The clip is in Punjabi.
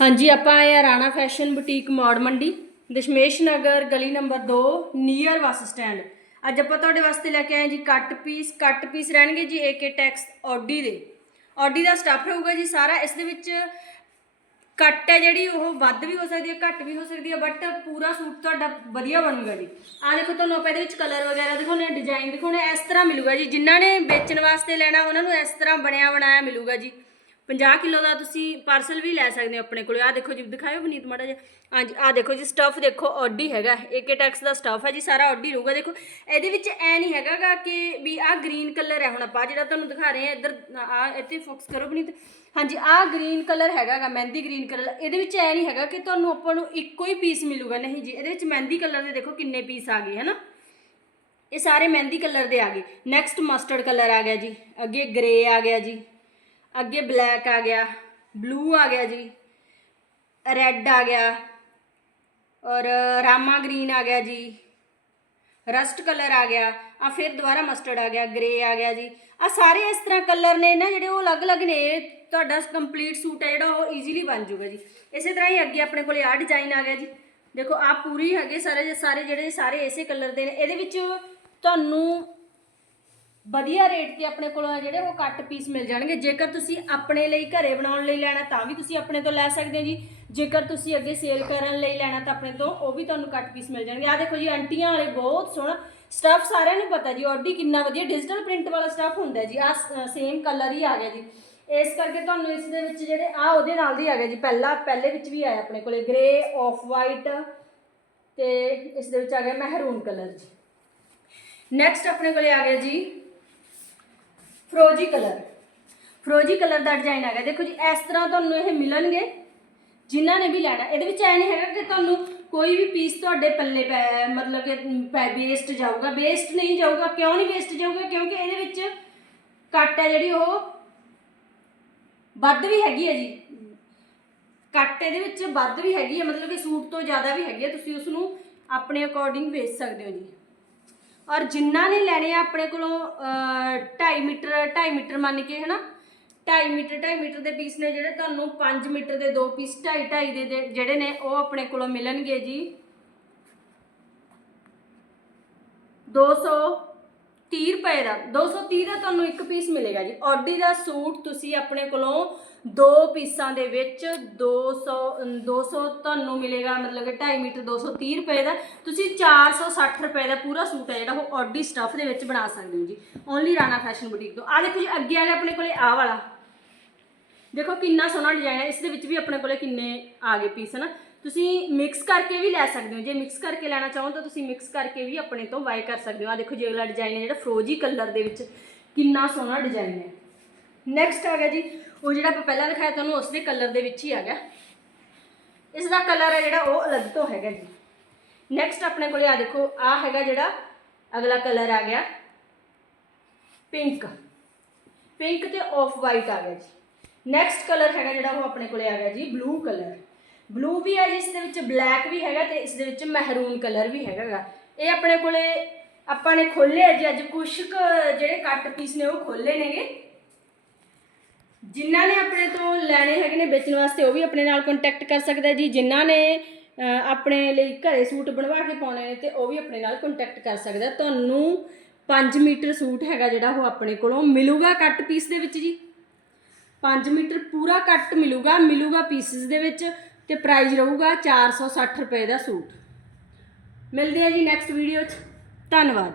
ਹਾਂਜੀ, ਆਪਾਂ ਆਏ ਆ ਰਾਣਾ ਫੈਸ਼ਨ ਬੁਟੀਕ ਮੌੜ ਮੰਡੀ, ਦਸ਼ਮੇਸ਼ ਨਗਰ, ਗਲੀ ਨੰਬਰ 2 ਨੀਅਰ ਬੱਸ ਸਟੈਂਡ। ਅੱਜ ਆਪਾਂ ਤੁਹਾਡੇ ਵਾਸਤੇ ਲੈ ਕੇ ਆਏ ਜੀ ਕੱਟ ਪੀਸ ਕੱਟ ਪੀਸ ਰਹਿਣਗੇ ਜੀ ਏਕੇ ਟੈਕਸ ਆਡੀ ਦੇ। ਆਡੀ ਦਾ ਸਟੱਫ ਹੋਊਗਾ ਜੀ ਸਾਰਾ, ਇਸ ਦੇ ਵਿੱਚ ਕੱਟ ਹੈ ਜਿਹੜੀ, ਉਹ ਵੱਧ ਵੀ ਹੋ ਸਕਦੀ ਹੈ, ਘੱਟ ਵੀ ਹੋ ਸਕਦੀ ਹੈ ਬਟ ਪੂਰਾ ਸੂਟ ਤੁਹਾਡਾ ਵਧੀਆ ਬਣੂਗਾ ਜੀ। ਆ ਦੇਖੋ ਤੁਹਾਨੂੰ ਆਪਾਂ ਇਹਦੇ ਵਿੱਚ ਕਲਰ ਵਗੈਰਾ ਦਿਖਾਉਣੇ ਡਿਜ਼ਾਈਨ ਦਿਖਾਉਣੇ ਇਸ ਤਰ੍ਹਾਂ ਮਿਲੂਗਾ ਜੀ। ਜਿਨ੍ਹਾਂ ਨੇ ਵੇਚਣ ਵਾਸਤੇ ਲੈਣਾ, ਉਹਨਾਂ ਨੂੰ ਇਸ ਤਰ੍ਹਾਂ ਬਣਿਆ ਬਣਾਇਆ ਮਿਲੂਗਾ ਜੀ। 50 ਕਿਲੋ ਦਾ ਤੁਸੀਂ ਪਾਰਸਲ ਵੀ ਲੈ ਸਕਦੇ ਹੋ ਆਪਣੇ ਕੋਲੇ। ਆ ਦੇਖੋ ਜੀ, ਦਿਖਾਇਓ ਬਨੀਤ ਮਾੜਾ ਜਿਹਾ। ਹਾਂਜੀ ਆ ਦੇਖੋ ਜੀ ਸਟਫ ਦੇਖੋ ਆਡੀ ਹੈਗਾ। ਏਕੇ ਟੈਕਸ ਦਾ ਸਟਫ ਹੈ ਜੀ, ਸਾਰਾ ਆਡੀ ਰਹੂਗਾ। ਦੇਖੋ, ਇਹਦੇ ਵਿੱਚ ਐ ਨਹੀਂ ਹੈਗਾਗਾ ਕਿ ਵੀ ਆ ਗ੍ਰੀਨ ਕਲਰ ਹੈ। ਹੁਣ ਆਪਾਂ ਜਿਹੜਾ ਤੁਹਾਨੂੰ ਦਿਖਾ ਰਹੇ ਆ ਇੱਧਰ ਆ ਇੱਥੇ ਫੋਕਸ ਕਰੋ ਬਨੀਤ ਹਾਂਜੀ ਆ ਗ੍ਰੀਨ ਕਲਰ ਹੈਗਾਗਾ, ਮਹਿੰਦੀ ਗ੍ਰੀਨ ਕਲਰ ਇਹਦੇ ਵਿੱਚ ਐ ਨਹੀਂ ਹੈਗਾ ਕਿ ਤੁਹਾਨੂੰ ਆਪਾਂ ਨੂੰ ਇੱਕੋ ਹੀ ਪੀਸ ਮਿਲੂਗਾ। ਨਹੀਂ ਜੀ, ਇਹਦੇ ਵਿੱਚ ਮਹਿੰਦੀ ਕਲਰ ਦੇ ਦੇਖੋ ਕਿੰਨੇ ਪੀਸ ਆ ਗਏ, ਹਨਾ? ਇਹ ਸਾਰੇ ਮਹਿੰਦੀ ਕਲਰ ਦੇ ਆ ਗਏ। ਨੈਕਸਟ ਮਸਟਰਡ ਕਲਰ ਆ ਗਿਆ ਜੀ। ਅੱਗੇ ਗ੍ਰੇ ਆ ਗਿਆ ਜੀ। ਅੱਗੇ ਬਲੈਕ ਆ ਗਿਆ ਬਲੂ ਆ ਗਿਆ ਜੀ ਰੈੱਡ ਆ ਗਿਆ ਔਰ ਰਾਮਾ ਗ੍ਰੀਨ ਆ ਗਿਆ ਜੀ ਰਸਟ ਕਲਰ ਆ ਗਿਆ, ਆ ਫਿਰ ਦੁਬਾਰਾ ਮਸਟਰਡ ਆ ਗਿਆ ਗ੍ਰੇ ਆ ਗਿਆ ਜੀ। ਆ ਸਾਰੇ ਇਸ ਤਰ੍ਹਾਂ ਕਲਰ ਨੇ ਨਾ ਜਿਹੜੇ ਉਹ ਅਲੱਗ-ਅਲੱਗ ਨੇ, ਤੁਹਾਡਾ ਕੰਪਲੀਟ ਸੂਟ ਹੈ ਜਿਹੜਾ ਉਹ ਈਜ਼ੀਲੀ ਬਣ ਜਾਊਗਾ ਜੀ। ਇਸੇ ਤਰ੍ਹਾਂ ਹੀ ਅੱਗੇ ਆਪਣੇ ਕੋਲੇ ਆ ਡਿਜ਼ਾਈਨ ਆ ਗਿਆ ਜੀ। ਦੇਖੋ ਆ ਪੂਰੀ ਹੈਗੇ ਸਾਰੇ ਸਾਰੇ ਜਿਹੜੇ ਸਾਰੇ ਇਸੇ ਕਲਰ ਦੇ ਨੇ। ਇਹਦੇ ਵਿੱਚ ਤੁਹਾਨੂੰ ਵਧੀਆ ਰੇਟ ਤੇ ਆਪਣੇ ਕੋਲੋਂ ਜਿਹੜੇ ਉਹ ਕੱਟ ਪੀਸ ਮਿਲ ਜਾਣਗੇ। ਜੇਕਰ ਤੁਸੀਂ ਆਪਣੇ ਲਈ ਘਰੇ ਬਣਾਉਣ ਲਈ ਲੈਣਾ, ਤਾਂ ਵੀ ਤੁਸੀਂ ਆਪਣੇ ਤੋਂ ਲੈ ਸਕਦੇ ਹੋ ਜੀ। ਜੇਕਰ ਤੁਸੀਂ ਅੱਗੇ ਸੇਲ ਕਰਨ ਲਈ ਲੈਣਾ, ਤਾਂ ਆਪਣੇ ਤੋਂ ਉਹ ਵੀ ਤੁਹਾਨੂੰ ਕੱਟ ਪੀਸ ਮਿਲ ਜਾਣਗੇ। ਆ ਦੇਖੋ ਜੀ, ਆਂਟੀਆਂ ਵਾਲੇ ਬਹੁਤ ਸੋਹਣਾ ਸਟਫ ਸਾਰਿਆਂ ਨੂੰ ਪਤਾ ਜੀ। ਆਡੀ ਕਿੰਨਾ ਵਧੀਆ ਡਿਜੀਟਲ ਪ੍ਰਿੰਟ ਵਾਲਾ ਸਟਫ ਹੁੰਦਾ ਜੀ। ਆ ਸੇਮ ਕਲਰ ਹੀ ਆ ਗਿਆ ਜੀ। ਇਸ ਕਰਕੇ ਤੁਹਾਨੂੰ ਇਸ ਦੇ ਵਿੱਚ ਜਿਹੜੇ ਆ ਉਹਦੇ ਨਾਲ ਦੀ ਆ ਗਿਆ ਜੀ। ਪਹਿਲਾ, ਪਹਿਲੇ ਵਿੱਚ ਵੀ ਆਇਆ ਆਪਣੇ ਕੋਲੇ। ਗ੍ਰੇ ਆਫ ਵਾਈਟ ਤੇ ਇਸ ਦੇ ਵਿੱਚ ਆ ਗਿਆ ਮਹਿਰੂਨ ਕਲਰ ਜੀ। ਨੈਕਸਟ ਆਪਣੇ ਕੋਲੇ ਆ ਗਿਆ ਜੀ ਫਰੋਜੀ ਕਲਰ ਫਰੋਜੀ ਕਲਰ ਦਾ ਡਿਜ਼ਾਈਨ ਹੈਗਾ। ਦੇਖੋ ਜੀ, ਇਸ ਤਰ੍ਹਾਂ ਤੁਹਾਨੂੰ ਇਹ ਮਿਲਣਗੇ, ਜਿਨ੍ਹਾਂ ਨੇ ਵੀ ਲੈਣਾ। ਇਹਦੇ ਵਿੱਚ ਐ ਨਹੀਂ ਹੈਗਾ ਕਿ ਤੁਹਾਨੂੰ ਕੋਈ ਵੀ ਪੀਸ ਤੁਹਾਡੇ ਪੱਲੇ ਪੈ, ਮਤਲਬ ਕਿ ਪੈ ਵੇਸਟ ਜਾਊਗਾ। ਵੇਸਟ ਨਹੀਂ ਜਾਊਗਾ। ਕਿਉਂ ਨਹੀਂ ਵੇਸਟ ਜਾਊਗਾ? ਕਿਉਂਕਿ ਇਹਦੇ ਵਿੱਚ ਕੱਟ ਹੈ ਜਿਹੜੀ ਉਹ ਵੱਧ ਵੀ ਹੈਗੀ ਹੈ ਜੀ। ਕੱਟ ਇਹਦੇ ਵਿੱਚ ਵੱਧ ਵੀ ਹੈਗੀ ਹੈ। ਮਤਲਬ ਕਿ ਸੂਟ ਤੋਂ ਜ਼ਿਆਦਾ ਵੀ ਹੈਗੀ ਹੈ। ਤੁਸੀਂ ਉਸ ਨੂੰ ਆਪਣੇ ਅਕੋਰਡਿੰਗ ਵੇਚ ਸਕਦੇ ਹੋ ਜੀ। ਔਰ ਜਿਨ੍ਹਾਂ ਨੇ ਲੈਣੇ ਆ ਆਪਣੇ ਕੋਲੋਂ 2.5 ਮੀਟਰ 2.5 ਮੀਟਰ ਮੰਨ ਕੇ, ਹਨਾ? 2.5 ਮੀਟਰ 2.5 ਮੀਟਰ ਦੇ ਪੀਸ ਨੇ ਜਿਹੜੇ ਤੁਹਾਨੂੰ 5 ਮੀਟਰ ਦੇ ਦੋ ਪੀਸ 2.5 2.5 ਦੇ ਜਿਹੜੇ ਨੇ, ਉਹ ਆਪਣੇ ਕੋਲੋਂ ਮਿਲਣਗੇ ਜੀ। 230 ਰੁਪਏ ਦਾ। 230 ਦਾ ਤੁਹਾਨੂੰ ਇੱਕ ਪੀਸ ਮਿਲੇਗਾ ਜੀ। ਆਡੀ ਦਾ ਸੂਟ ਤੁਸੀਂ ਆਪਣੇ ਕੋਲੋਂ ਦੋ ਪੀਸਾਂ ਦੇ ਵਿੱਚ 200 ਅਮ, 200 ਤੁਹਾਨੂੰ ਮਿਲੇਗਾ ਮਤਲਬ ਕਿ 2.5 ਮੀਟਰ 230 ਰੁਪਏ ਦਾ। ਤੁਸੀਂ 460 ਰੁਪਏ ਦਾ ਪੂਰਾ ਸੂਟ ਹੈ ਜਿਹੜਾ ਉਹ ਆਡੀ ਸਟਫ ਦੇ ਵਿੱਚ ਬਣਾ ਸਕਦੇ ਹੋ ਜੀ। ਓਨਲੀ ਰਾਣਾ ਫੈਸ਼ਨ ਬੁਟੀਕ ਤੋਂ। ਆ ਦੇਖੋ ਜੀ ਅੱਗੇ ਆ ਗਿਆ ਆਪਣੇ ਕੋਲੇ ਆ ਵਾਲਾ। ਦੇਖੋ ਕਿੰਨਾ ਸੋਹਣਾ ਡਿਜ਼ਾਈਨ ਹੈ। ਇਸ ਦੇ ਵਿੱਚ ਵੀ ਆਪਣੇ ਕੋਲੇ ਕਿੰਨੇ ਆ ਗਏ ਪੀਸ ਨਾ ਤੁਸੀਂ ਮਿਕਸ ਕਰਕੇ ਵੀ ਲੈ ਸਕਦੇ ਹੋ। ਜੇ ਮਿਕਸ ਕਰਕੇ ਲੈਣਾ ਚਾਹੋ ਤਾਂ ਤੁਸੀਂ ਮਿਕਸ ਕਰਕੇ ਵੀ ਆਪਣੇ ਤੋਂ ਬਾਈ ਕਰ ਸਕਦੇ ਹੋ। ਆ ਦੇਖੋ ਜੇ, ਅਗਲਾ ਡਿਜ਼ਾਈਨ ਹੈ ਜਿਹੜਾ ਫਰੋਜੀ ਕਲਰ ਦੇ ਵਿੱਚ ਕਿੰਨਾ ਸੋਹਣਾ ਡਿਜ਼ਾਈਨ ਹੈ। ਨੈਕਸਟ ਆ ਗਿਆ ਜੀ, ਉਹ ਜਿਹੜਾ ਆਪਾਂ ਪਹਿਲਾਂ ਦਿਖਾਇਆ ਤੁਹਾਨੂੰ, ਉਸ ਦੇ ਕਲਰ ਦੇ ਵਿੱਚ ਹੀ ਆ ਗਿਆ। ਇਸ ਦਾ ਕਲਰ ਹੈ ਜਿਹੜਾ ਉਹ ਅਲੱਗ ਤੋਂ ਹੈਗਾ ਜੀ। ਨੈਕਸਟ ਆਪਣੇ ਕੋਲੇ ਆ ਦੇਖੋ ਆ ਹੈਗਾ ਜਿਹੜਾ ਅਗਲਾ ਕਲਰ ਆ ਗਿਆ। ਪਿੰਕ ਪਿੰਕ ਤੇ ਆਫ ਵਾਈਟ ਆ ਗਿਆ ਜੀ। ਨੈਕਸਟ ਕਲਰ ਹੈਗਾ ਜਿਹੜਾ ਉਹ ਆਪਣੇ ਕੋਲੇ ਆ ਗਿਆ ਜੀ ਬਲੂ ਕਲਰ ਬਲੂ ਵੀ ਹੈ ਜਿਸ ਦੇ ਵਿੱਚ ਬਲੈਕ ਵੀ ਹੈਗਾ ਤੇ ਇਸ ਦੇ ਵਿੱਚ ਮਹਿਰੂਨ ਕਲਰ ਵੀ ਹੈਗਾਗਾ। ਇਹ ਆਪਣੇ ਕੋਲੇ ਆਪਾਂ ਨੇ ਖੋਲੇ ਆ ਜੀ, ਅੱਜ ਕੁਝ ਕੁ ਜਿਹੜੇ ਕੱਟ ਪੀਸ ਨੇ ਉਹ ਖੋਲੇ ਨੇਗੇ। ਜਿਨ੍ਹਾਂ ਨੇ ਆਪਣੇ ਤੋਂ ਲੈਣੇ ਹੈਗੇ ਨੇ ਵੇਚਣ ਵਾਸਤੇ, ਉਹ ਵੀ ਆਪਣੇ ਨਾਲ ਕੰਟੈਕਟ ਕਰ ਸਕਦਾ ਜੀ। ਜਿਨ੍ਹਾਂ ਨੇ ਆਪਣੇ ਲਈ ਘਰੇ ਸੂਟ ਬਣਵਾ ਕੇ ਪਾਉਣੇ ਨੇ ਤੇ ਉਹ ਵੀ ਆਪਣੇ ਨਾਲ ਕੰਟੈਕਟ ਕਰ ਸਕਦਾ ਤੁਹਾਨੂੰ 5 ਮੀਟਰ ਸੂਟ ਹੈਗਾ ਜਿਹੜਾ ਉਹ ਆਪਣੇ ਕੋਲੋਂ ਮਿਲੂਗਾ ਕੱਟ ਪੀਸ ਦੇ ਵਿੱਚ ਜੀ। 5 ਮੀਟਰ ਪੂਰਾ ਕੱਟ ਮਿਲੂਗਾ ਮਿਲੂਗਾ ਪੀਸਸ ਦੇ ਵਿੱਚ। ਤੇ ਪ੍ਰਾਈਸ ਰਹੂਗਾ 460 ਰੁਪਏ ਦਾ ਸੂਟ। ਮਿਲਦੇ ਆ ਜੀ ਨੈਕਸਟ ਵੀਡੀਓ 'ਚ। ਧੰਨਵਾਦ।